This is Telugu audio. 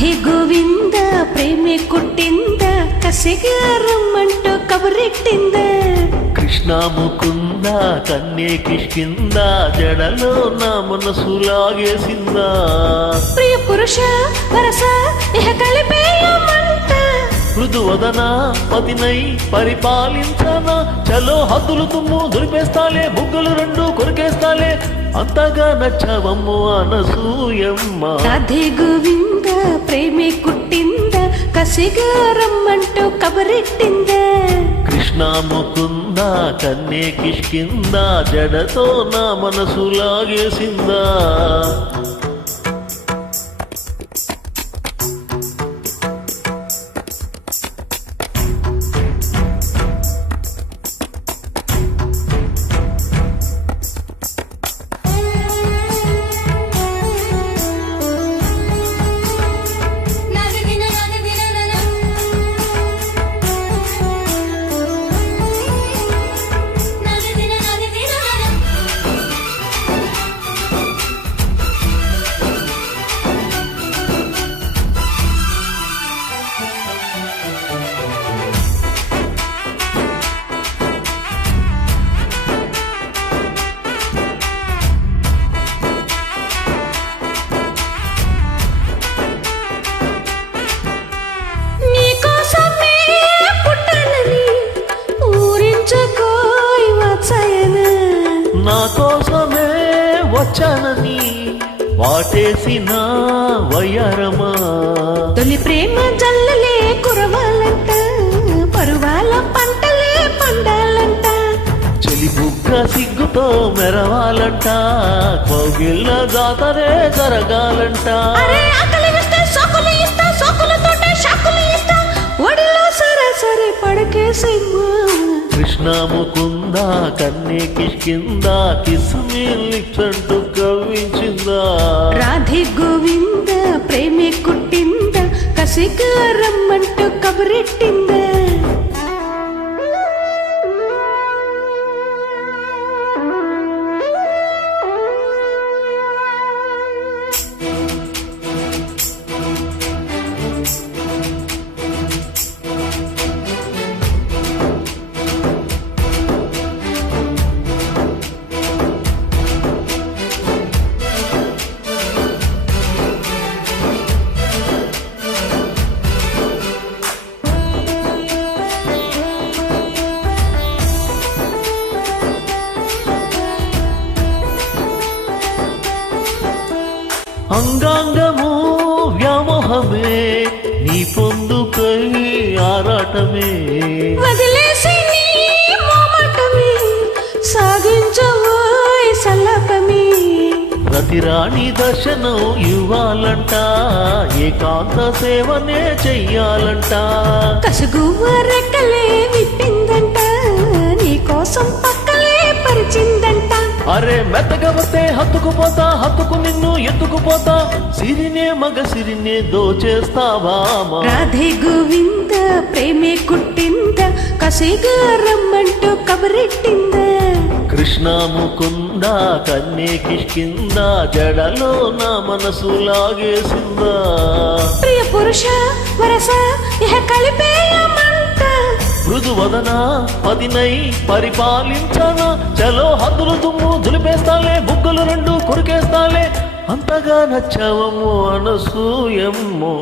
రాధే గోవింద ప్రేమే కుట్టింద కసిగా రమ్మంటూ కబురెట్టింద కృష్ణ ముకుంద కన్నే కిష్కింద జడలో నా మనసు లాగేసిందా ప్రియ పురుష వరస ఇహ కలిపేయమంట మృదువదన పతినై పరిపాలించనా చలో హద్దులు తుమ్ము దులిపేస్తాలే బుగ్గలు రెండు కొరికేస్తాలే అంతగా నచ్చవమ్ము అనసూయమ్మ. రాధే గోవింద ప్రేమే కుట్టింద కసిగా రమ్మంటూ కబరెట్టింద కృష్ణ ముకుంద కన్నే కిష్కింద జడతో నా మనసు లాగేసిందా నా కోసమే వచ్చానని వాటేసిన వయ్యారమా తొలి ప్రేమ జల్లలే కురవాలంట పరువాల పంటలే పండాలంట చెలి బుగ్గ సిగ్గుతో మెరవాలంట కౌగిళ్ళ జాతరే జరగాలంట సరే పడకేసేమ్మా కృష్ణ ముకుంద కన్నే కిష్కింద కిస్మి లిప్స్ అంటూ కవ్వించిందా రాధే గోవింద ప్రేమే కుట్టింద కసిగా రమ్మంటూ కబరెట్టింద అంగాంగము వ్యామోహమే నీ పొందుకై ఆరాటమే వదిలేసి నీ మోమాటమే సాగించవోయ్ సల్లపమే రతిరాణి దర్శనం ఇవ్వాలంట ఏకాంత సేవనే చెయ్యాలంట కసుగువ్వ రెక్కలే విప్పిందంట నీ కోసం పక్కలే పరిచిందంట అరే మెత్తగా వస్తే హత్తుకుపోతా హత్తుకు నిన్ను ఎత్తుకుపోతా సిరినే మగ సిరినే దోచేస్తావా రాధే గోవింద ప్రేమే కుట్టింద కసిగా రమ్మంటూ కబరెట్టింద కృష్ణ ముకుంద కన్నే కిష్కింద జడలో నా మనసు లాగేసిందా ప్రియ పురుష వరస ఇహ కలిపేయమంట మృదువదన పదినై పరిపాలించనా చలో హద్దులు తుమ్ము దులిపేస్తాలే బుగ్గలు రెండు కొరికేస్తాలే అంతగా నచ్చవమ్ము అనసూయమ్మో.